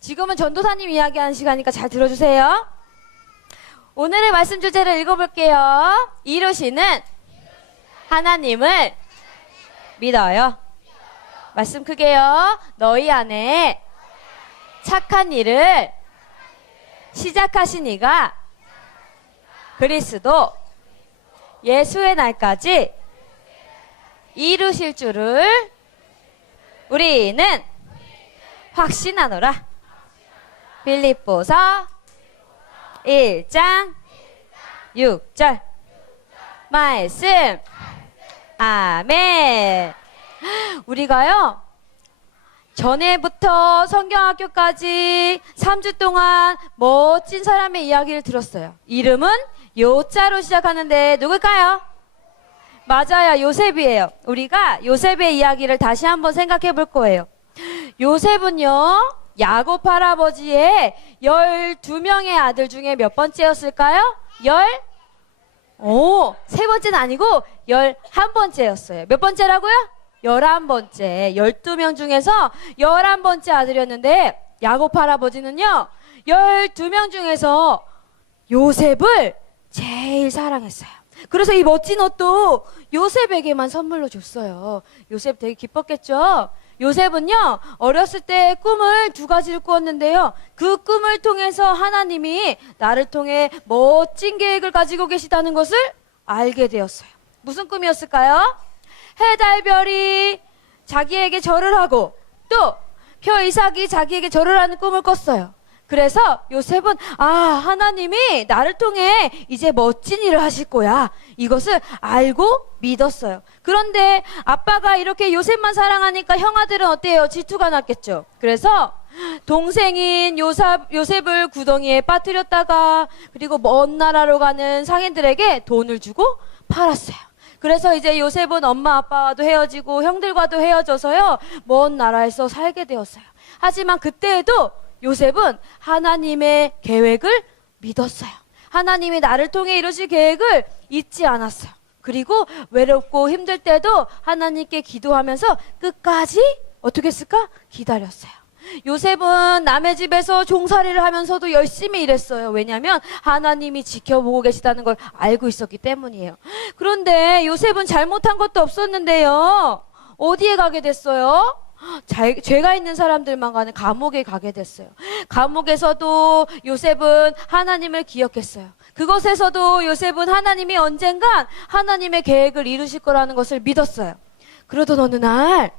지금은 전도사님 이야기하는 시간이니까 잘 들어주세요. 오늘의 말씀 주제를 읽어볼게요. 이루시는 하나님을 믿어요. 말씀 크게요. 너희 안에 착한 일을 시작하신 이가 그리스도 예수의 날까지 이루실 줄을 우리는 확신하노라. 빌립보서 1장 6절 말씀. 아멘. 우리가요 전에부터 성경학교까지 3주 동안 멋진 사람의 이야기를 들었어요. 이름은 요자로 시작하는데 누굴까요? 맞아요. 요셉이에요. 우리가 요셉의 이야기를 다시 한번 생각해 볼 거예요. 요셉은요 야곱 할아버지의 12명의 아들 중에 몇 번째였을까요? 세 번째는 아니고 11번째였어요. 몇 번째라고요? 11번째. 12명 중에서 11번째 아들이었는데 야곱 할아버지는요 12명 중에서 요셉을 제일 사랑했어요. 그래서 이 멋진 옷도 요셉에게만 선물로 줬어요. 요셉 되게 기뻤겠죠? 요셉은요 어렸을 때 꿈을 2가지를 꾸었는데요. 그 꿈을 통해서 하나님이 나를 통해 멋진 계획을 가지고 계시다는 것을 알게 되었어요. 무슨 꿈이었을까요? 해, 달, 별이 자기에게 절을 하고 또 표 이삭이 자기에게 절을 하는 꿈을 꿨어요. 그래서 요셉은 하나님이 나를 통해 이제 멋진 일을 하실 거야. 이것을 알고 믿었어요. 그런데 아빠가 이렇게 요셉만 사랑하니까 형아들은 어때요? 질투가 났겠죠. 그래서 동생인 요셉을 구덩이에 빠뜨렸다가 그리고 먼 나라로 가는 상인들에게 돈을 주고 팔았어요. 그래서 이제 요셉은 엄마 아빠와도 헤어지고 형들과도 헤어져서요 먼 나라에서 살게 되었어요. 하지만 그때에도 요셉은 하나님의 계획을 믿었어요. 하나님이 나를 통해 이루실 계획을 잊지 않았어요. 그리고 외롭고 힘들 때도 하나님께 기도하면서 끝까지 어떻게 했을까? 기다렸어요. 요셉은 남의 집에서 종살이를 하면서도 열심히 일했어요. 왜냐하면 하나님이 지켜보고 계시다는 걸 알고 있었기 때문이에요. 그런데 요셉은 잘못한 것도 없었는데요. 어디에 가게 됐어요? 죄가 있는 사람들만 가는 감옥에 가게 됐어요. 감옥에서도 요셉은 하나님을 기억했어요. 그것에서도 요셉은 하나님이 언젠간 하나님의 계획을 이루실 거라는 것을 믿었어요. 그러던 어느 날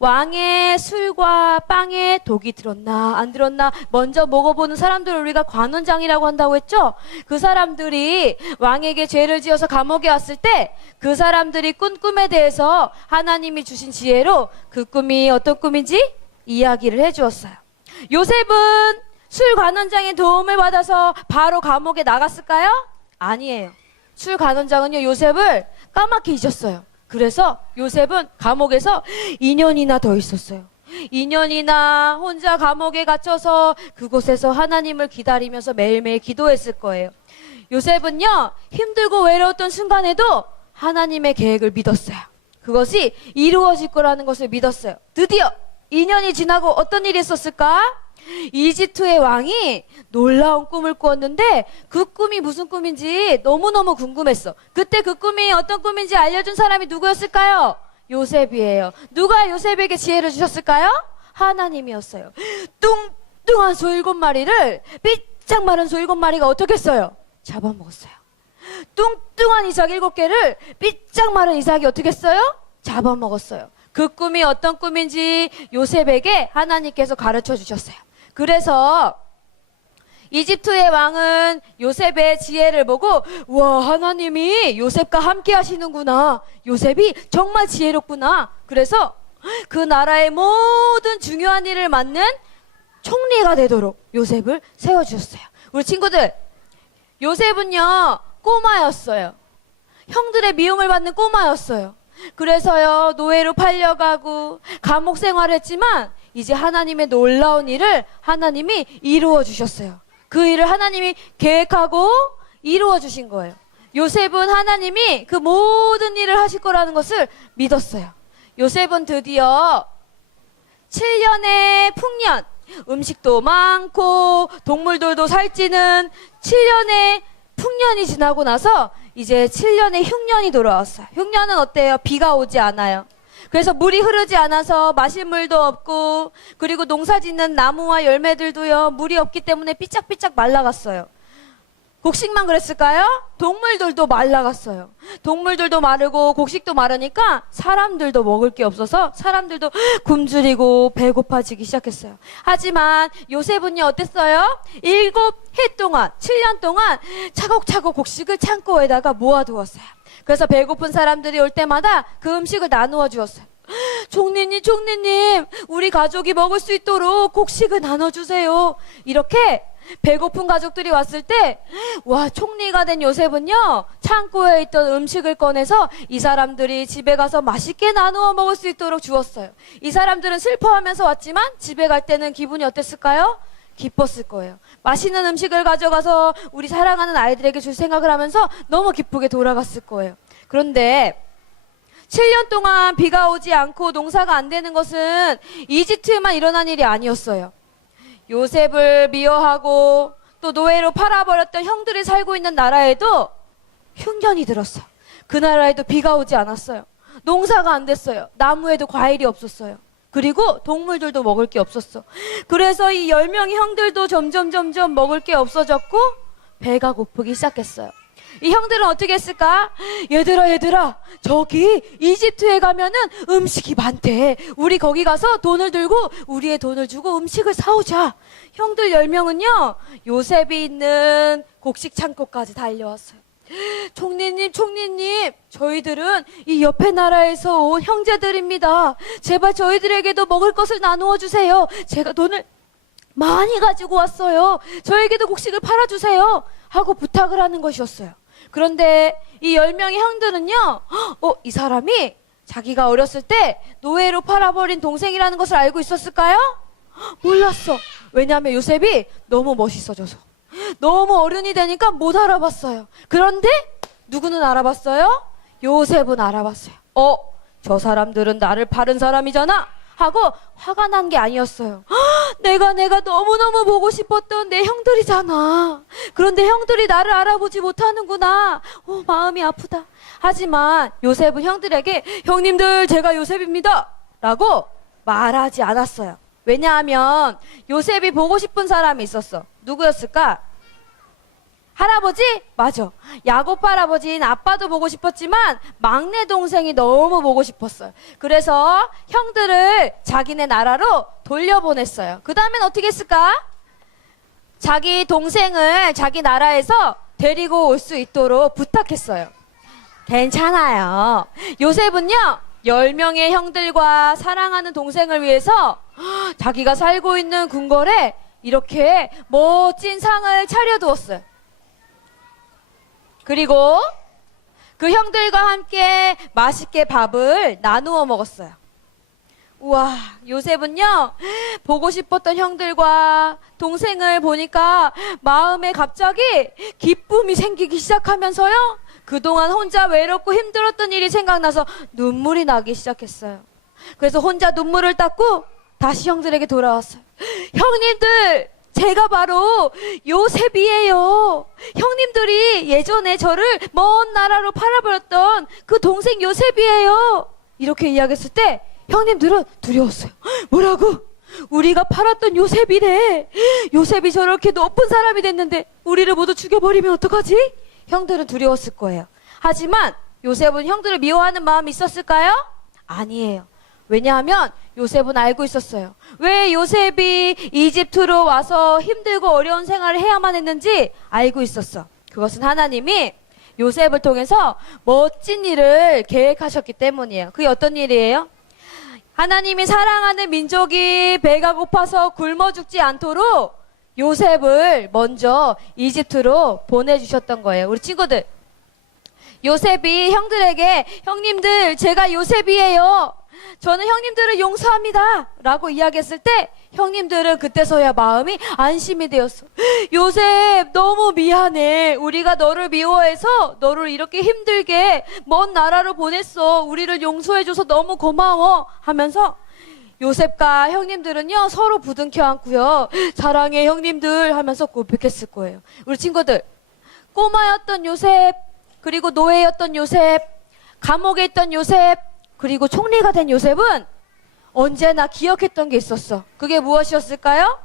왕의 술과 빵에 독이 들었나 안 들었나 먼저 먹어보는 사람들을 우리가 관원장이라고 한다고 했죠. 그 사람들이 왕에게 죄를 지어서 감옥에 왔을 때 그 사람들이 꾼 꿈에 대해서 하나님이 주신 지혜로 그 꿈이 어떤 꿈인지 이야기를 해주었어요. 요셉은 술 관원장의 도움을 받아서 바로 감옥에 나갔을까요? 아니에요. 술 관원장은요 요셉을 까맣게 잊었어요. 그래서 요셉은 감옥에서 2년이나 더 있었어요. 2년이나 혼자 감옥에 갇혀서 그곳에서 하나님을 기다리면서 매일매일 기도했을 거예요. 요셉은요 힘들고 외로웠던 순간에도 하나님의 계획을 믿었어요. 그것이 이루어질 거라는 것을 믿었어요. 드디어 2년이 지나고 어떤 일이 있었을까? 이집트의 왕이 놀라운 꿈을 꾸었는데 그 꿈이 무슨 꿈인지 너무너무 궁금했어. 그때 그 꿈이 어떤 꿈인지 알려준 사람이 누구였을까요? 요셉이에요. 누가 요셉에게 지혜를 주셨을까요? 하나님이었어요. 뚱뚱한 소 7마리를 삐짝 마른 소 7마리가 어떻게 했어요? 잡아먹었어요. 뚱뚱한 이삭 7개를 삐짝 마른 이삭이 어떻게 했어요? 잡아먹었어요. 그 꿈이 어떤 꿈인지 요셉에게 하나님께서 가르쳐 주셨어요. 그래서 이집트의 왕은 요셉의 지혜를 보고 와 하나님이 요셉과 함께 하시는구나. 요셉이 정말 지혜롭구나. 그래서 그 나라의 모든 중요한 일을 맡는 총리가 되도록 요셉을 세워주셨어요. 우리 친구들 요셉은요 꼬마였어요. 형들의 미움을 받는 꼬마였어요. 그래서요 노예로 팔려가고 감옥 생활을 했지만 이제 하나님의 놀라운 일을 하나님이 이루어 주셨어요. 그 일을 하나님이 계획하고 이루어 주신 거예요. 요셉은 하나님이 그 모든 일을 하실 거라는 것을 믿었어요. 요셉은 드디어 7년의 풍년 음식도 많고 동물들도 살찌는 7년의 풍년이 지나고 나서 이제 7년의 흉년이 돌아왔어요. 흉년은 어때요? 비가 오지 않아요. 그래서 물이 흐르지 않아서 마실 물도 없고, 그리고 농사 짓는 나무와 열매들도요, 물이 없기 때문에 삐짝삐짝 말라갔어요. 곡식만 그랬을까요? 동물들도 말라갔어요. 동물들도 마르고 곡식도 마르니까 사람들도 먹을 게 없어서 사람들도 굶주리고 배고파지기 시작했어요. 하지만 요셉은요, 어땠어요? 7해 동안, 7년 동안 차곡차곡 곡식을 창고에다가 모아두었어요. 그래서 배고픈 사람들이 올 때마다 그 음식을 나누어 주었어요. 총리님, 우리 가족이 먹을 수 있도록 곡식을 나눠주세요. 이렇게 배고픈 가족들이 왔을 때, 와, 총리가 된 요셉은요, 창고에 있던 음식을 꺼내서 이 사람들이 집에 가서 맛있게 나누어 먹을 수 있도록 주었어요. 이 사람들은 슬퍼하면서 왔지만 집에 갈 때는 기분이 어땠을까요? 기뻤을 거예요. 맛있는 음식을 가져가서 우리 사랑하는 아이들에게 줄 생각을 하면서 너무 기쁘게 돌아갔을 거예요. 그런데 7년 동안 비가 오지 않고 농사가 안 되는 것은 이집트에만 일어난 일이 아니었어요. 요셉을 미워하고 또 노예로 팔아버렸던 형들이 살고 있는 나라에도 흉년이 들었어요. 그 나라에도 비가 오지 않았어요. 농사가 안 됐어요. 나무에도 과일이 없었어요. 그리고 동물들도 먹을 게 없었어. 그래서 이 10명의 형들도 점점 먹을 게 없어졌고 배가 고프기 시작했어요. 이 형들은 어떻게 했을까? 얘들아, 저기 이집트에 가면은 음식이 많대. 우리 거기 가서 돈을 들고 우리의 돈을 주고 음식을 사오자. 형들 10명은요, 요셉이 있는 곡식 창고까지 달려왔어요. 총리님, 저희들은 이 옆에 나라에서 온 형제들입니다. 제발 저희들에게도 먹을 것을 나누어 주세요. 제가 돈을 많이 가지고 왔어요. 저에게도 곡식을 팔아주세요. 하고 부탁을 하는 것이었어요. 그런데 이 10명의 형들은요, 이 사람이 자기가 어렸을 때 노예로 팔아버린 동생이라는 것을 알고 있었을까요? 몰랐어. 왜냐하면 요셉이 너무 멋있어져서. 너무 어른이 되니까 못 알아봤어요. 그런데 누구는 알아봤어요? 요셉은 알아봤어요. 저 사람들은 나를 파는 사람이잖아 하고 화가 난 게 아니었어요. 내가 너무너무 보고 싶었던 내 형들이잖아. 그런데 형들이 나를 알아보지 못하는구나. 마음이 아프다. 하지만 요셉은 형들에게 형님들, 제가 요셉입니다 라고 말하지 않았어요. 왜냐하면 요셉이 보고 싶은 사람이 있었어. 누구였을까? 할아버지? 맞아. 야곱 할아버지는 아빠도 보고 싶었지만 막내 동생이 너무 보고 싶었어요. 그래서 형들을 자기네 나라로 돌려보냈어요. 그 다음엔 어떻게 했을까? 자기 동생을 자기 나라에서 데리고 올 수 있도록 부탁했어요. 괜찮아요. 요셉은요, 10명의 형들과 사랑하는 동생을 위해서 자기가 살고 있는 궁궐에 이렇게 멋진 상을 차려두었어요. 그리고 그 형들과 함께 맛있게 밥을 나누어 먹었어요. 우와, 요셉은요, 보고 싶었던 형들과 동생을 보니까 마음에 갑자기 기쁨이 생기기 시작하면서요, 그동안 혼자 외롭고 힘들었던 일이 생각나서 눈물이 나기 시작했어요. 그래서 혼자 눈물을 닦고 다시 형들에게 돌아왔어요. 형님들, 제가 바로 요셉이에요. 형님들이 예전에 저를 먼 나라로 팔아버렸던 그 동생 요셉이에요. 이렇게 이야기했을 때 형님들은 두려웠어요. 뭐라고? 우리가 팔았던 요셉이래. 요셉이 저렇게 높은 사람이 됐는데 우리를 모두 죽여버리면 어떡하지? 형들은 두려웠을 거예요. 하지만 요셉은 형들을 미워하는 마음이 있었을까요? 아니에요. 왜냐하면 요셉은 알고 있었어요. 왜 요셉이 이집트로 와서 힘들고 어려운 생활을 해야만 했는지 알고 있었어. 그것은 하나님이 요셉을 통해서 멋진 일을 계획하셨기 때문이에요. 그게 어떤 일이에요? 하나님이 사랑하는 민족이 배가 고파서 굶어 죽지 않도록 요셉을 먼저 이집트로 보내주셨던 거예요. 우리 친구들, 요셉이 형들에게 형님들, 제가 요셉이에요. 저는 형님들을 용서합니다 라고 이야기했을 때 형님들은 그때서야 마음이 안심이 되었어. 요셉, 너무 미안해. 우리가 너를 미워해서 너를 이렇게 힘들게 먼 나라로 보냈어. 우리를 용서해줘서 너무 고마워 하면서 요셉과 형님들은요, 서로 부둥켜 안고요, 사랑해 형님들 하면서 고백했을 거예요. 우리 친구들, 꼬마였던 요셉, 그리고 노예였던 요셉, 감옥에 있던 요셉, 그리고 총리가 된 요셉은 언제나 기억했던 게 있었어. 그게 무엇이었을까요?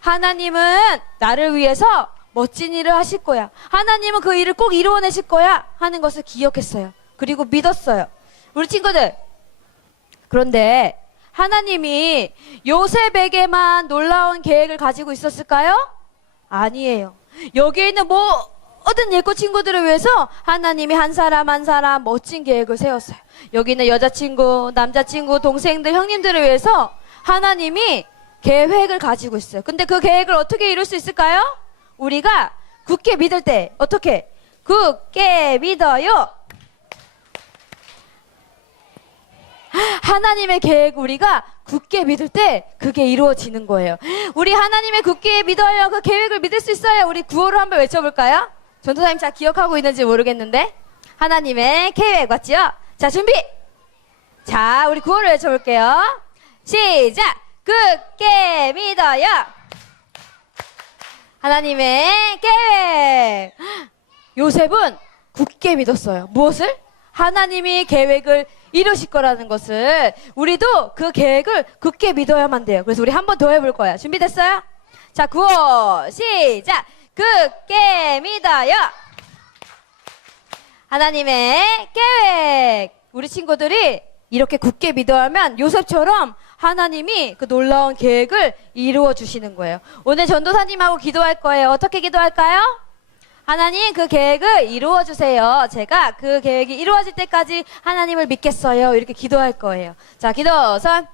하나님은 나를 위해서 멋진 일을 하실 거야. 하나님은 그 일을 꼭 이루어내실 거야 하는 것을 기억했어요. 그리고 믿었어요. 우리 친구들, 그런데 하나님이 요셉에게만 놀라운 계획을 가지고 있었을까요? 아니에요. 여기에 있는 모든 예꼬 친구들을 위해서 하나님이 한 사람 한 사람 멋진 계획을 세웠어요. 여기 있는 여자친구, 남자친구, 동생들, 형님들을 위해서 하나님이 계획을 가지고 있어요. 근데 그 계획을 어떻게 이룰 수 있을까요? 우리가 굳게 믿을 때 어떻게? 굳게 믿어요. 하나님의 계획 우리가 굳게 믿을 때 그게 이루어지는 거예요. 우리 하나님의 굳게 믿어요. 그 계획을 믿을 수 있어요. 우리 구호를 한번 외쳐볼까요? 전도사님 잘 기억하고 있는지 모르겠는데 하나님의 계획 맞지요? 자, 준비! 자, 우리 구호를 외쳐볼게요. 시작! 굳게 믿어요. 하나님의 계획. 요셉은 굳게 믿었어요. 무엇을? 하나님이 계획을 이루실 거라는 것을. 우리도 그 계획을 굳게 믿어야만 돼요. 그래서 우리 한 번 더 해볼 거야. 준비됐어요? 자, 구호 시작. 굳게 믿어요. 하나님의 계획. 우리 친구들이 이렇게 굳게 믿어야 하면 요셉처럼 하나님이 그 놀라운 계획을 이루어 주시는 거예요. 오늘 전도사님하고 기도할 거예요. 어떻게 기도할까요? 하나님 그 계획을 이루어 주세요. 제가 그 계획이 이루어질 때까지 하나님을 믿겠어요. 이렇게 기도할 거예요. 자, 기도 손.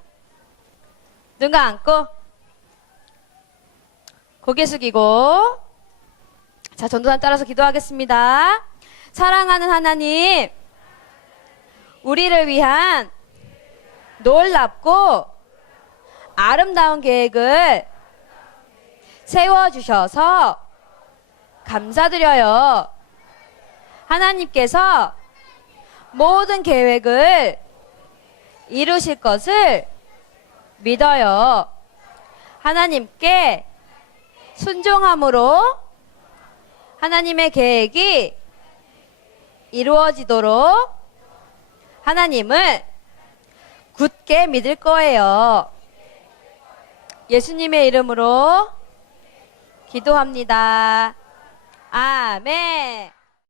눈 감고 고개 숙이고. 자, 전도사님 따라서 기도하겠습니다. 사랑하는 하나님, 우리를 위한 놀랍고 아름다운 계획을 세워주셔서 감사드려요. 하나님께서 모든 계획을 이루실 것을 믿어요. 하나님께 순종함으로 하나님의 계획이 이루어지도록 하나님을 굳게 믿을 거예요. 예수님의 이름으로 기도합니다. 아멘.